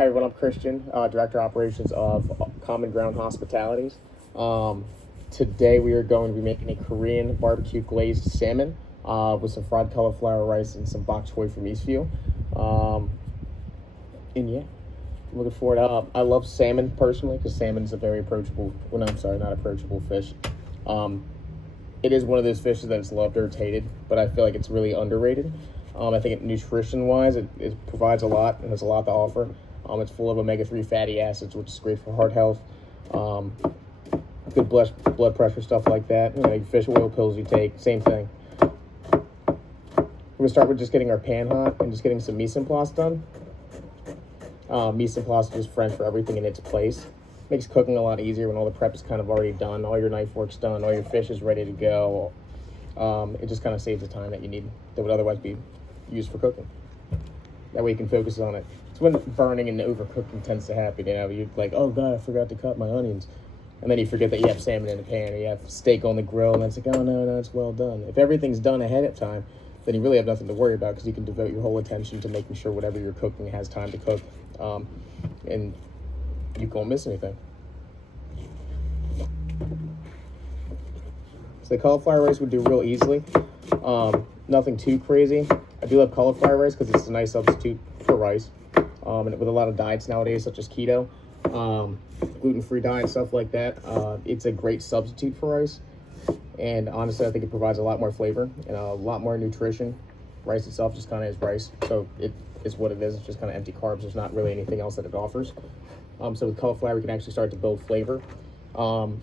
Hi everyone, I'm Christian, Director of Operations of Common Ground Hospitalities. Today we are going to be making a Korean barbecue glazed salmon with some fried cauliflower rice and some bok choy from Eastview. And yeah, I'm looking forward to I love salmon personally because salmon is a very approachable, well, no, I'm sorry, not approachable fish. It is one of those fishes that is loved or it's hated, but I feel like it's really underrated. I think nutrition-wise, it provides a lot and has a lot to offer. It's full of omega-3 fatty acids, which is great for heart health, good blood pressure, stuff like that. You know, fish oil pills you take, same thing. We're gonna start with just getting our pan hot and just getting some mise en place done. Mise en place is just French for everything in its place. Makes cooking a lot easier when all the prep is kind of already done, all your knife work's done, all your fish is ready to go. It just kind of saves the time that you need that would otherwise be used for cooking. That way you can focus on it. It's when burning and overcooking tends to happen. You know, you're like, oh god, I forgot to cut my onions, and then you forget that you have salmon in the pan or you have steak on the grill, and it's like, oh no, it's well done. If everything's done ahead of time, then you really have nothing to worry about because you can devote your whole attention to making sure whatever you're cooking has time to cook, and you won't miss anything. So the cauliflower rice would do real easily. Nothing too crazy. I do love cauliflower rice because it's a nice substitute for rice. And with a lot of diets nowadays, such as keto, gluten-free diet, stuff like that, it's a great substitute for rice. And honestly, I think it provides a lot more flavor and a lot more nutrition. Rice itself just kind of is rice, so it is what it is. It's just kind of empty carbs. There's not really anything else that it offers. So with cauliflower, we can actually start to build flavor. And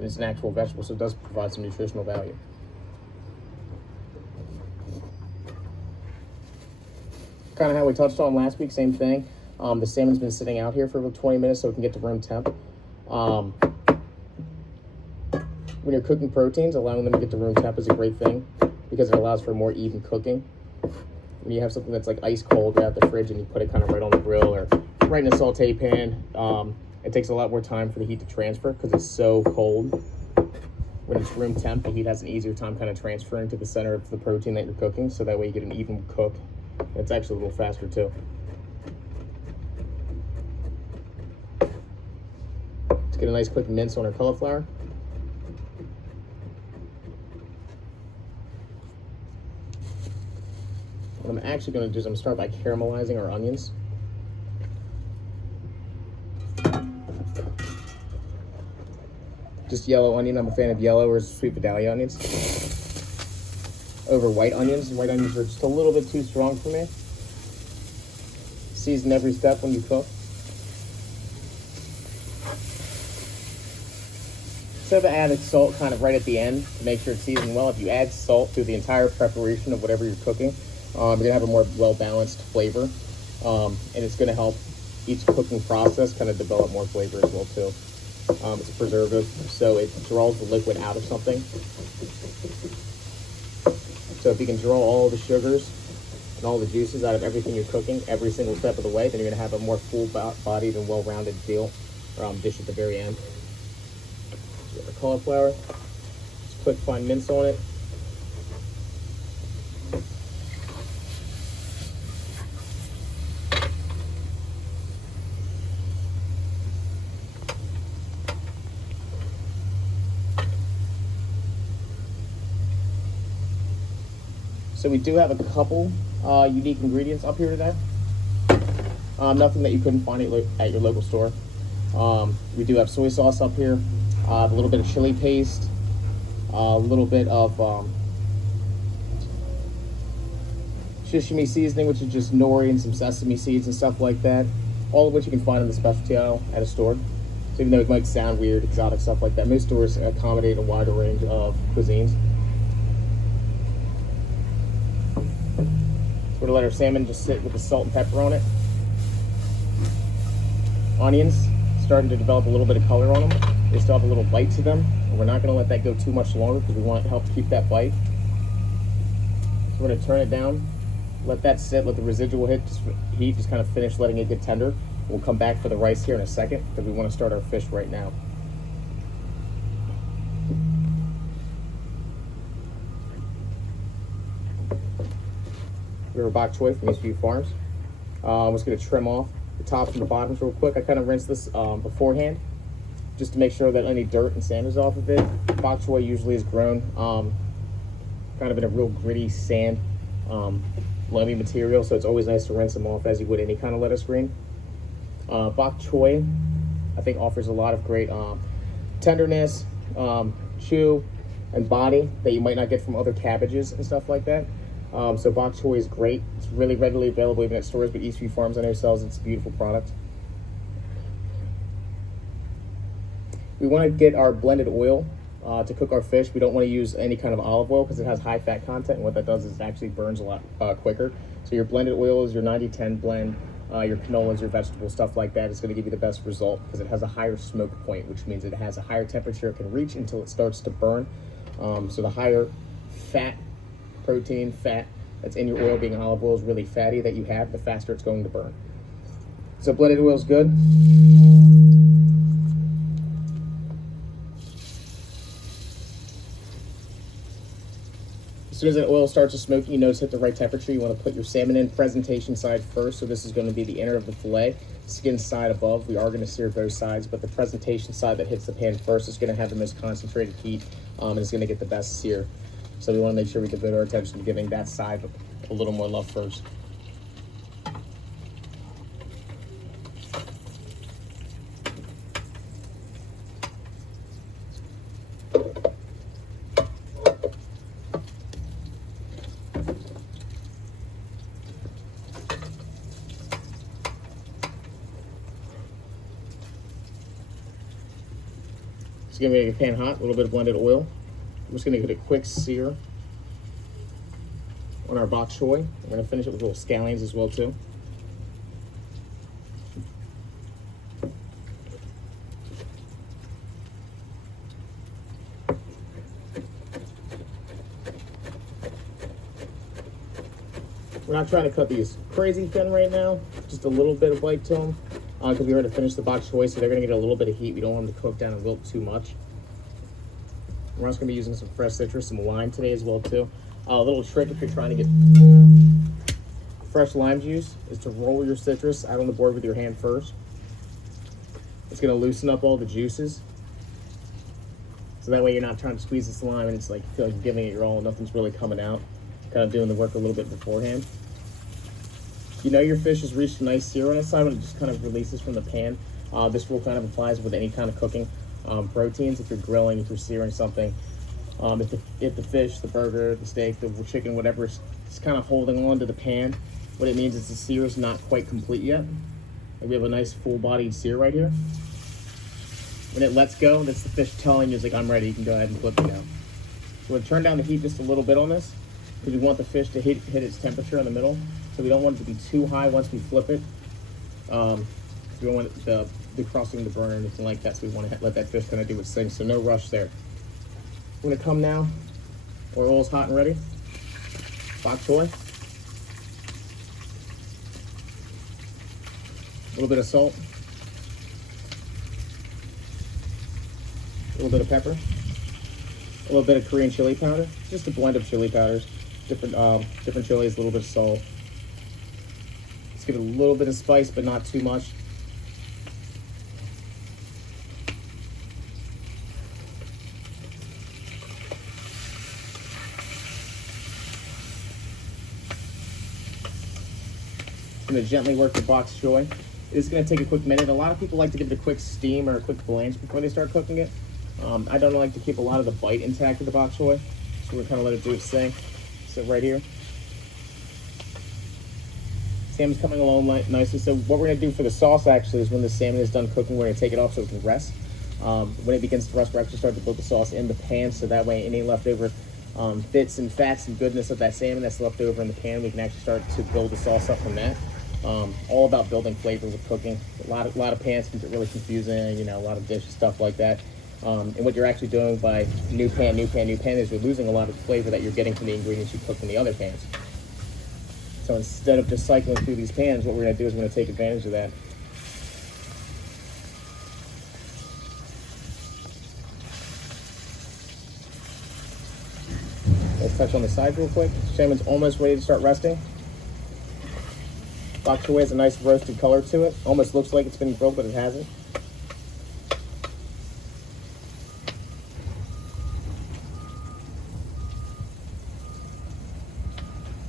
it's an actual vegetable, so it does provide some nutritional value. Kind of how we touched on last week, same thing. The salmon's been sitting out here for about 20 minutes so it can get to room temp. When you're cooking proteins, allowing them to get to room temp is a great thing because it allows for more even cooking. When you have something that's like ice cold right out the fridge and you put it kind of right on the grill or right in a saute pan, it takes a lot more time for the heat to transfer because it's so cold. When it's room temp, the heat has an easier time kind of transferring to the center of the protein that you're cooking, so that way you get an even cook. It's actually a little faster too. Let's get a nice quick mince on our cauliflower. What I'm actually going to do is I'm going to start by caramelizing our onions. Just yellow onion. I'm a fan of yellow or sweet Vidalia onions over white onions. White onions are just a little bit too strong for me. Season every step when you cook. Instead of adding salt kind of right at the end to make sure it's seasoned well, if you add salt through the entire preparation of whatever you're cooking, you're gonna have a more well-balanced flavor, and it's gonna help each cooking process kind of develop more flavor as well too. It's a preservative, so it draws the liquid out of something. So if you can draw all the sugars and all the juices out of everything you're cooking every single step of the way, then you're gonna have a more full-bodied and well-rounded dish at the very end. So the cauliflower, just quick fine mince on it. So we do have a couple unique ingredients up here today. Nothing that you couldn't find at your local store. We do have soy sauce up here, a little bit of chili paste, a little bit of sashimi seasoning, which is just nori and some sesame seeds and stuff like that. All of which you can find in the specialty aisle at a store. So even though it might sound weird, exotic stuff like that, most stores accommodate a wider range of cuisines. We're gonna let our salmon just sit with the salt and pepper on it. Onions starting to develop a little bit of color on them. They still have a little bite to them, and we're not gonna let that go too much longer because we want to help keep that bite. So we're gonna turn it down, let that sit, let the residual heat just kind of finish letting it get tender. We'll come back for the rice here in a second because we want to start our fish right now. We have bok choy from Eastview Farms. I'm just going to trim off the tops and the bottoms real quick. I kind of rinse this beforehand just to make sure that any dirt and sand is off of it. Bok choy usually is grown kind of in a real gritty sand, loamy material, so it's always nice to rinse them off as you would any kind of lettuce green. Bok choy, I think, offers a lot of great tenderness, chew, and body that you might not get from other cabbages and stuff like that. So bok choy is great. It's really readily available even at stores, but Eastview Farms I know sells it. It's a beautiful product. We want to get our blended oil to cook our fish. We don't want to use any kind of olive oil because it has high fat content, and what that does is it actually burns a lot quicker. So your blended oil is your 90-10 blend. Your canolas, your vegetables, stuff like that is going to give you the best result because it has a higher smoke point, which means it has a higher temperature it can reach until it starts to burn. So the higher fat, protein, fat that's in your oil, being olive oil is really fatty, that you have, the faster it's going to burn. So blended oil is good. As soon as that oil starts to smoke, you know it's hit the right temperature. You want to put your salmon in presentation side first. So this is going to be the inner of the fillet, skin side above. We are going to sear both sides, but the presentation side that hits the pan first is going to have the most concentrated heat and is going to get the best sear. So we want to make sure we devote our attention to giving that side a little more love first. It's going to make your pan hot, a little bit of blended oil. I'm just going to get a quick sear on our bok choy. We're going to finish it with little scallions as well too. We're not trying to cut these crazy thin right now, just a little bit of bite to them. Because we already finished the bok choy, so they're going to get a little bit of heat. We don't want them to cook down and wilt too much. We're also going to be using some fresh citrus, some lime today as well too. A little trick if you're trying to get fresh lime juice is to roll your citrus out on the board with your hand first. It's going to loosen up all the juices. So that way you're not trying to squeeze this lime and it's like you feel like you're giving it your all and nothing's really coming out. Kind of doing the work a little bit beforehand. You know your fish has reached a nice sear on its side when it just kind of releases from the pan. This rule kind of applies with any kind of cooking proteins. If you're grilling, if you're searing something, if the fish, the burger, the steak, the chicken, whatever, is kind of holding on to the pan, what it means is the sear is not quite complete yet. And we have a nice full-bodied sear right here. When it lets go, that's the fish telling you, it's like, I'm ready, you can go ahead and flip it now. So we're going to turn down the heat just a little bit on this because we want the fish to hit its temperature in the middle. So we don't want it to be too high once we flip it. We don't want the crusting to burn or anything like that, so we want to let that fish kind of do its thing, so no rush there. We're going to come now. Our oil's hot and ready. Bok choy. A little bit of salt. A little bit of pepper. A little bit of Korean chili powder. Just a blend of chili powders. Different chilies, a little bit of salt. Let's give it a little bit of spice, but not too much. I'm going to gently work the bok choy. It's going to take a quick minute. A lot of people like to give it a quick steam or a quick blanch before they start cooking it. I don't like to keep a lot of the bite intact with the bok choy, so we're going to kind of let it do its thing. So right here. Salmon's coming along nicely. So what we're going to do for the sauce actually is when the salmon is done cooking, we're going to take it off so it can rest. When it begins to rest, we're actually starting to build the sauce in the pan, so that way any leftover bits and fats and goodness of that salmon that's left over in the pan, we can actually start to build the sauce up from that. All about building flavor with cooking. A lot of pans can get really confusing, you know, a lot of dishes, stuff like that. And what you're actually doing by new pan is you're losing a lot of flavor that you're getting from the ingredients you cook in the other pans. So instead of just cycling through these pans, what we're going to do is we're going to take advantage of that. Let's touch on the sides real quick. Salmon's almost ready to start resting. Bok choy has a nice roasted color to it. Almost looks like it's been grilled, but it hasn't.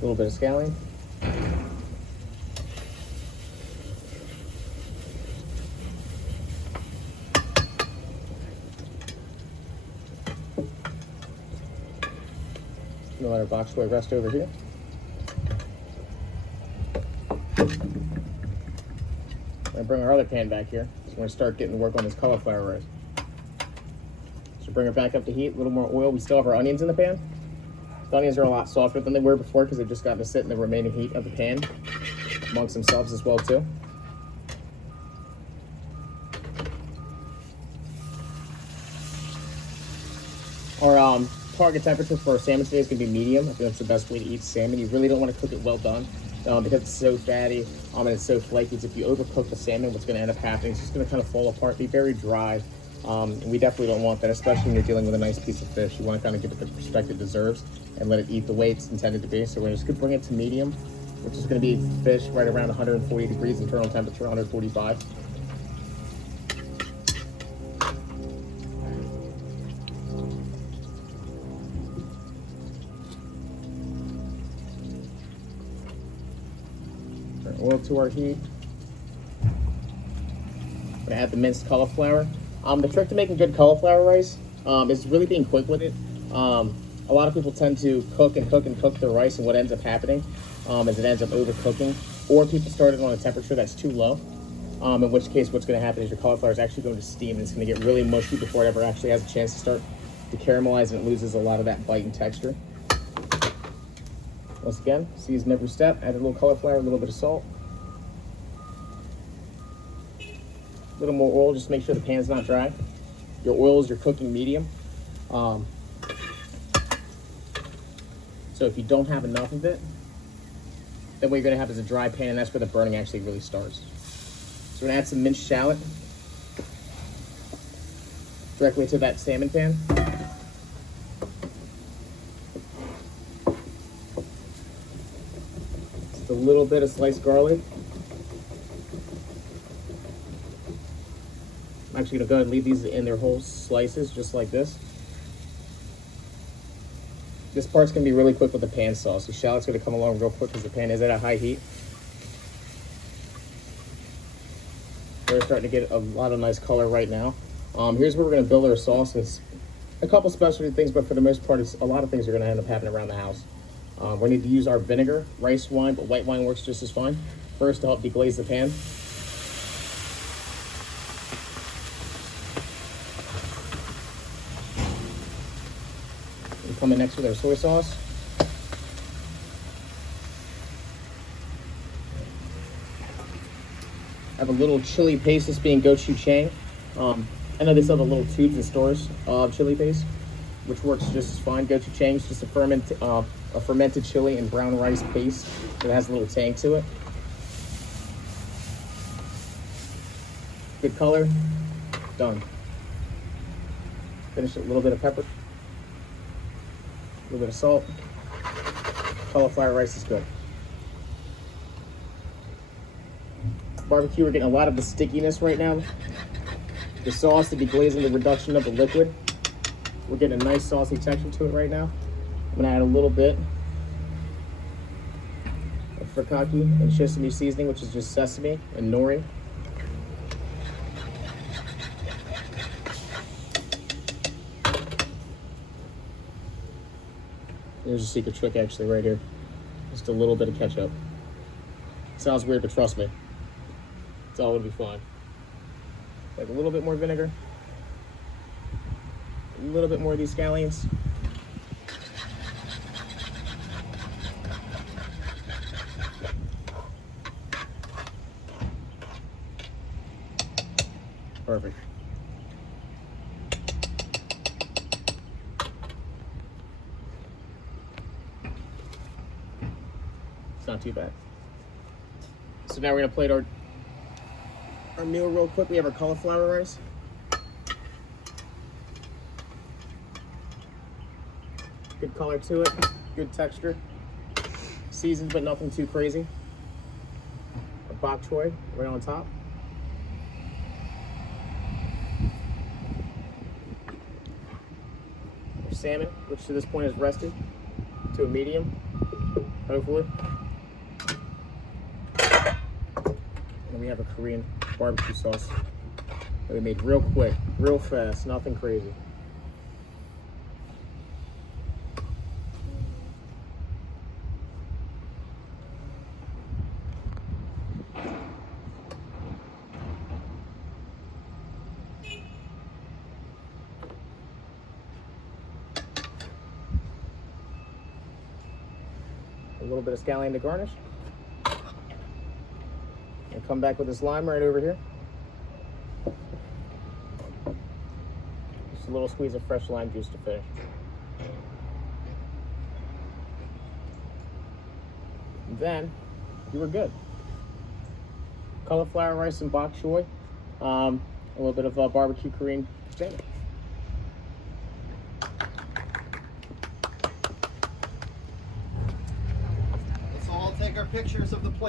A little bit of scallion. We'll let our bok choy rest over here. I'm gonna bring our other pan back here. So we're gonna start getting to work on this cauliflower rice. So bring it back up to heat, a little more oil. We still have our onions in the pan. The onions are a lot softer than they were before because they've just gotten to sit in the remaining heat of the pan amongst themselves as well too. Our target temperature for our salmon today is going to be medium. I think that's the best way to eat salmon. You really don't want to cook it well done because it's so fatty and it's so flaky. If you overcook the salmon, what's going to end up happening is it's going to kind of fall apart, be very dry. And we definitely don't want that, especially when you're dealing with a nice piece of fish. You want to kind of give it the respect it deserves and let it eat the way it's intended to be. So we're just going to bring it to medium, which is going to be fish right around 140 degrees internal temperature, 145. Oil to our heat. I'm gonna add the minced cauliflower. The trick to making good cauliflower rice is really being quick with it. A lot of people tend to cook and cook and cook their rice, and what ends up happening is it ends up overcooking, or people start it on a temperature that's too low. In which case, what's going to happen is your cauliflower is actually going to steam, and it's going to get really mushy before it ever actually has a chance to start to caramelize, and it loses a lot of that bite and texture. Once again, season every step. Add a little cauliflower, a little bit of salt. A little more oil, just to make sure the pan's not dry. Your oils, you're cooking medium. So if you don't have enough of it, then what you're gonna have is a dry pan, and that's where the burning actually really starts. So we're gonna add some minced shallot directly to that salmon pan. Just a little bit of sliced garlic. I'm actually gonna go ahead and leave these in their whole slices, just like this. This part's gonna be really quick with the pan sauce. The shallot's gonna come along real quick because the pan is at a high heat. We're starting to get a lot of nice color right now. Here's where we're gonna build our sauce. It's a couple specialty things, but for the most part, a lot of things are gonna end up happening around the house. We need to use our vinegar, rice wine, but white wine works just as fine. First, to help deglaze the pan. Coming next with our soy sauce. I have a little chili paste, this being gochujang. I know they sell the little tubes in stores of chili paste, which works just as fine. Gochujang is just a fermented chili and brown rice paste that has a little tang to it. Good color, done. Finish it, a little bit of pepper. A little bit of salt. Cauliflower rice is good. Barbecue, we're getting a lot of the stickiness right now. The sauce, the deglazing, the reduction of the liquid. We're getting a nice saucy texture to it right now. I'm gonna add a little bit of furikake and sesame seasoning, which is just sesame and nori. There's a secret trick actually right here. Just a little bit of ketchup. Sounds weird, but trust me. It's all gonna be fine. Like a little bit more vinegar. A little bit more of these scallions. Perfect. Not too bad. So now we're gonna plate our meal real quick. We have our cauliflower rice. Good color to it, good texture. Seasoned, but nothing too crazy. bok choy right on top. Our salmon, which to this point is rested to a medium, hopefully. And we have a Korean barbecue sauce that we made real quick, real fast, nothing crazy. A little bit of scallion to garnish. And come back with this lime right over here. Just a little squeeze of fresh lime juice to finish. And then you were good. Cauliflower rice and bok choy. A little bit of barbecue Korean salmon. Let's all take our pictures of the plate.